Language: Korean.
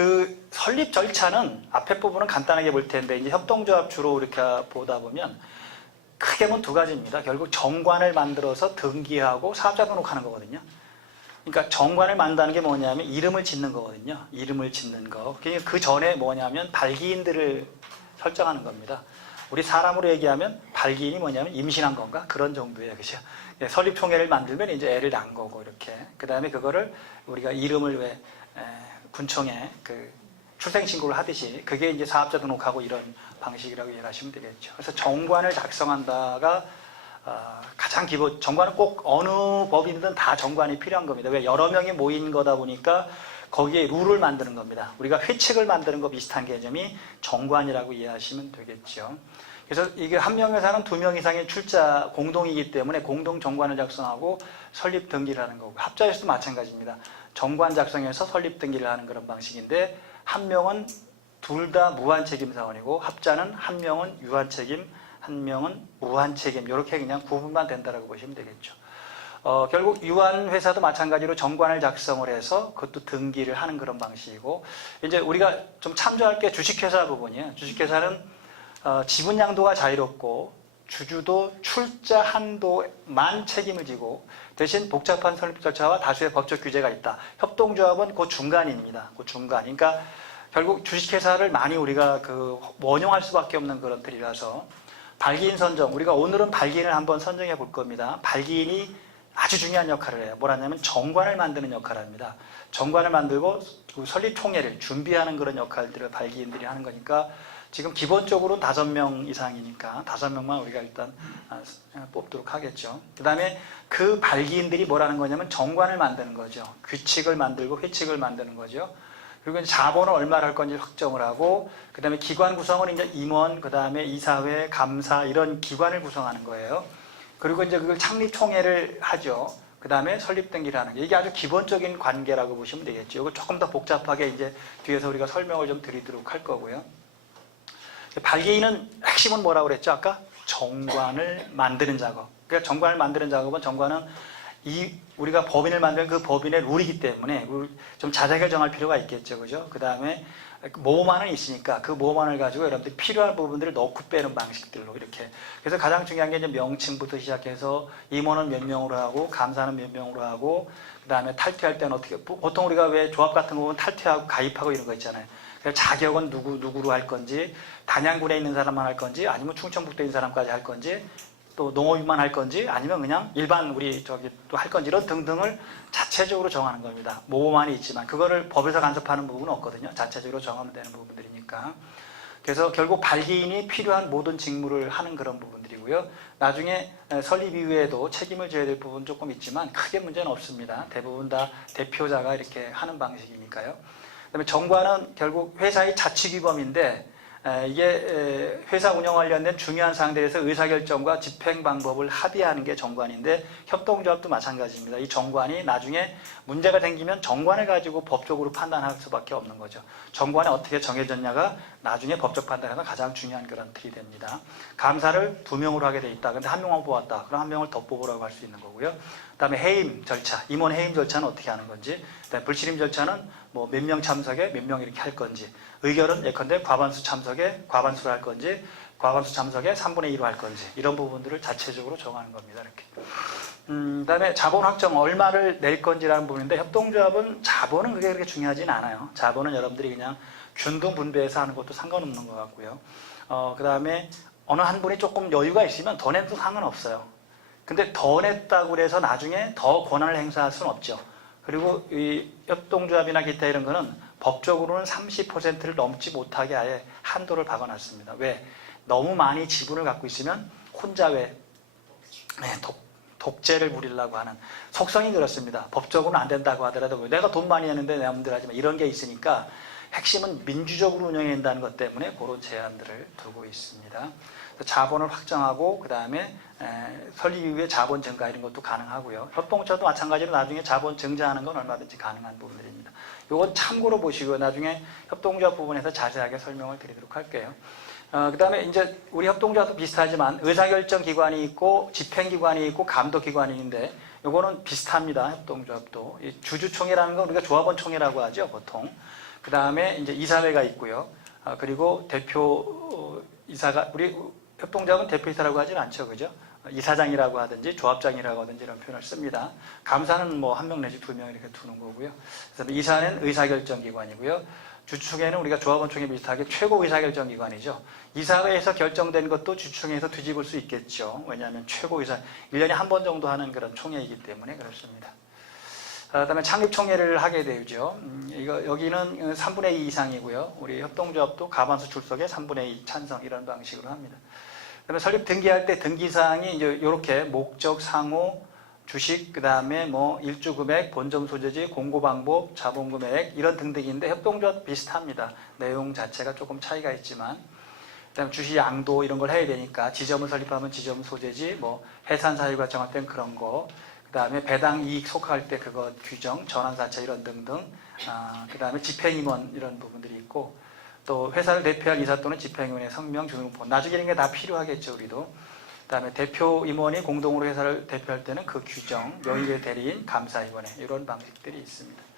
그 설립 절차는 앞에 부분은 간단하게 볼 텐데 이제 협동조합 주로 이렇게 보다 보면 크게 보면 두 가지입니다. 결국 정관을 만들어서 등기하고 사업자 등록하는 거거든요. 그러니까 정관을 만든다는 게 뭐냐면 이름을 짓는 거거든요. 이름을 짓는 거. 그 전에 뭐냐면 발기인들을 설정하는 겁니다. 우리 사람으로 얘기하면 발기인이 뭐냐면 임신한 건가? 그런 정도예요. 그죠? 설립총회를 만들면 이제 애를 낳은 거고, 이렇게. 그 다음에 그거를 우리가 이름을 군청에 출생신고를 하듯이 그게 이제 사업자 등록하고 이런 방식이라고 이해하시면 되겠죠. 그래서 정관을 작성한다가 가장 기본, 정관은 꼭 어느 법인이든 다 정관이 필요한 겁니다. 왜? 여러 명이 모인 거다 보니까 거기에 룰을 만드는 겁니다. 우리가 회칙을 만드는 거 비슷한 개념이 정관이라고 이해하시면 되겠죠. 그래서 이게 한 명 회사는 2명 이상의 출자 공동이기 때문에 공동 정관을 작성하고 설립 등기를 하는 거고, 합자에서도 마찬가지입니다. 정관 작성해서 설립 등기를 하는 그런 방식인데, 한 명은 둘 다 무한 책임 사원이고, 합자는 한 명은 유한 책임, 한 명은 무한 책임, 이렇게 그냥 구분만 된다라고 보시면 되겠죠. 결국 유한 회사도 마찬가지로 정관을 작성을 해서 그것도 등기를 하는 그런 방식이고, 이제 우리가 좀 참조할 게 주식회사 부분이에요. 주식회사는 지분 양도가 자유롭고 주주도 출자 한도만 책임을 지고, 대신 복잡한 설립 절차와 다수의 법적 규제가 있다. 협동조합은 그 중간입니다. 그 중간. 그러니까 결국 주식회사를 많이 우리가 원용할 수밖에 없는 그런 틀이라서, 발기인 선정, 우리가 오늘은 발기인을 한번 선정해 볼 겁니다. 발기인이 아주 중요한 역할을 해요. 뭐라냐면 정관을 만드는 역할을 합니다. 정관을 만들고 설립총회를 준비하는 그런 역할들을 발기인들이 하는 거니까, 지금 기본적으로는 5명 이상이니까 5명만 우리가 일단 뽑도록 하겠죠. 그 다음에 그 발기인들이 뭐라는 거냐면 정관을 만드는 거죠. 규칙을 만들고 회칙을 만드는 거죠. 그리고 자본을 얼마를 할 건지 확정을 하고, 그 다음에 기관 구성은 이제 임원, 그 다음에 이사회, 감사, 이런 기관을 구성하는 거예요. 그리고 이제 그걸 창립총회를 하죠. 그 다음에 설립등기를 하는 게, 이게 아주 기본적인 관계라고 보시면 되겠죠. 이거 조금 더 복잡하게 이제 뒤에서 우리가 설명을 좀 드리도록 할 거고요. 발기인은 핵심은 뭐라고 그랬죠? 아까 정관을 만드는 작업. 그러니까 정관을 만드는 작업은, 정관은 우리가 법인을 만드는 그 법인의 룰이기 때문에 좀 자세하게 정할 필요가 있겠죠. 그죠? 그 다음에 모호만은 있으니까 그 모호만을 가지고 여러분들이 필요한 부분들을 넣고 빼는 방식들로 이렇게. 그래서 가장 중요한 게 이제 명칭부터 시작해서 임원은 몇 명으로 하고, 감사는 몇 명으로 하고, 그 다음에 탈퇴할 때는 어떻게, 보통 우리가 왜 조합 같은 거 보면 탈퇴하고 가입하고 이런 거 있잖아요. 자격은 누구로 할 건지, 단양군에 있는 사람만 할 건지, 아니면 충청북도에 있는 사람까지 할 건지, 또 농업인만 할 건지, 아니면 그냥 일반 우리 또 할 건지, 이런 등등을 자체적으로 정하는 겁니다. 모호만이 있지만 그거를 법에서 간섭하는 부분은 없거든요. 자체적으로 정하면 되는 부분들이니까. 그래서 결국 발기인이 필요한 모든 직무를 하는 그런 부분들이고요. 나중에 설립 이후에도 책임을 져야 될 부분 조금 있지만 크게 문제는 없습니다. 대부분 다 대표자가 이렇게 하는 방식이니까요. 그다음에 정관은 결국 회사의 자치규범인데, 이게 회사 운영 관련된 중요한 사항들에 대해서 의사결정과 집행 방법을 합의하는 게 정관인데, 협동조합도 마찬가지입니다. 이 정관이 나중에 문제가 생기면 정관을 가지고 법적으로 판단할 수밖에 없는 거죠. 정관이 어떻게 정해졌냐가 나중에 법적 판단에서 가장 중요한 그런 틀이 됩니다. 감사를 2명으로 하게 돼 있다. 근데 1명만 뽑았다. 그럼 1명을 더 뽑으라고 할 수 있는 거고요. 그 다음에 해임 절차, 임원 해임 절차는 어떻게 하는 건지, 그다음에 불출임 절차는 뭐 몇 명 참석에 몇 명 이렇게 할 건지, 의결은 예컨대 과반수 참석에 과반수로 할 건지, 과반수 참석에 3분의 1로 할 건지, 이런 부분들을 자체적으로 정하는 겁니다. 이렇게. 그다음에 자본 확정, 얼마를 낼 건지라는 부분인데, 협동조합은 자본은 그게 그렇게 중요하진 않아요. 자본은 여러분들이 그냥 균등 분배해서 하는 것도 상관없는 것 같고요. 그다음에 어느 한 분이 조금 여유가 있으면 더 내도 상관없어요. 근데 더 냈다고 해서 나중에 더 권한을 행사할 수는 없죠. 그리고 이 협동조합이나 기타 이런 거는 법적으로는 30%를 넘지 못하게 아예 한도를 박아놨습니다. 왜? 너무 많이 지분을 갖고 있으면 혼자 독재를 부리려고 하는 속성이 그렇습니다. 법적으로는 안 된다고 하더라도 내가 돈 많이 했는데 내 마음대로 하지만, 이런 게 있으니까 핵심은 민주적으로 운영해야 한다는 것 때문에 그런 제한들을 두고 있습니다. 자본을 확정하고, 그 다음에 설립 이후에 자본 증가 이런 것도 가능하고요. 협동조합도 마찬가지로 나중에 자본 증자하는 건 얼마든지 가능한 부분들입니다. 이건 참고로 보시고 나중에 협동조합 부분에서 자세하게 설명을 드리도록 할게요. 그 다음에 이제 우리 협동조합도 비슷하지만 의사결정 기관이 있고 집행기관이 있고 감독기관이 있는데, 요거는 비슷합니다. 협동조합도. 주주총회라는 건 우리가 조합원 총회라고 하죠, 보통. 그 다음에 이제 이사회가 있고요. 그리고 대표 이사가, 우리 협동조합은 대표이사라고 하진 않죠, 그죠? 이사장이라고 하든지 조합장이라고 하든지 이런 표현을 씁니다. 감사는 뭐 1명 내지 2명 이렇게 두는 거고요. 그래서 이사는 의사결정기관이고요. 주총회는 우리가 조합원총회 비슷하게 최고 의사결정기관이죠. 이사회에서 결정된 것도 주총회에서 뒤집을 수 있겠죠. 왜냐하면 최고의사, 1년에 한 번 정도 하는 그런 총회이기 때문에 그렇습니다. 그다음에 창립총회를 하게 되죠. 여기는 3분의 2 이상이고요. 우리 협동조합도 과반수 출석에 3분의 2 찬성 이런 방식으로 합니다. 그다음에 설립 등기할 때 등기사항이 이제 이렇게 목적, 상호, 주식, 그 다음에 뭐 일주 금액, 본점 소재지, 공고 방법, 자본 금액 이런 등등인데 협동조합 비슷합니다. 내용 자체가 조금 차이가 있지만, 그다음에 주식 양도 이런 걸 해야 되니까 지점을 설립하면 지점 소재지, 뭐 해산 사유가 정확된 그런 거, 그 다음에 배당 이익 속할 때 그거 규정, 전환사채 이런 등등, 그 다음에 집행임원 이런 부분들이 있고, 또 회사를 대표할 이사 또는 집행위원회 성명, 주민등록 나중에 이런 게 다 필요하겠죠, 우리도. 그다음에 대표 임원이 공동으로 회사를 대표할 때는 그 규정, 명의의 대리인, 감사위원회 이런 방식들이 있습니다.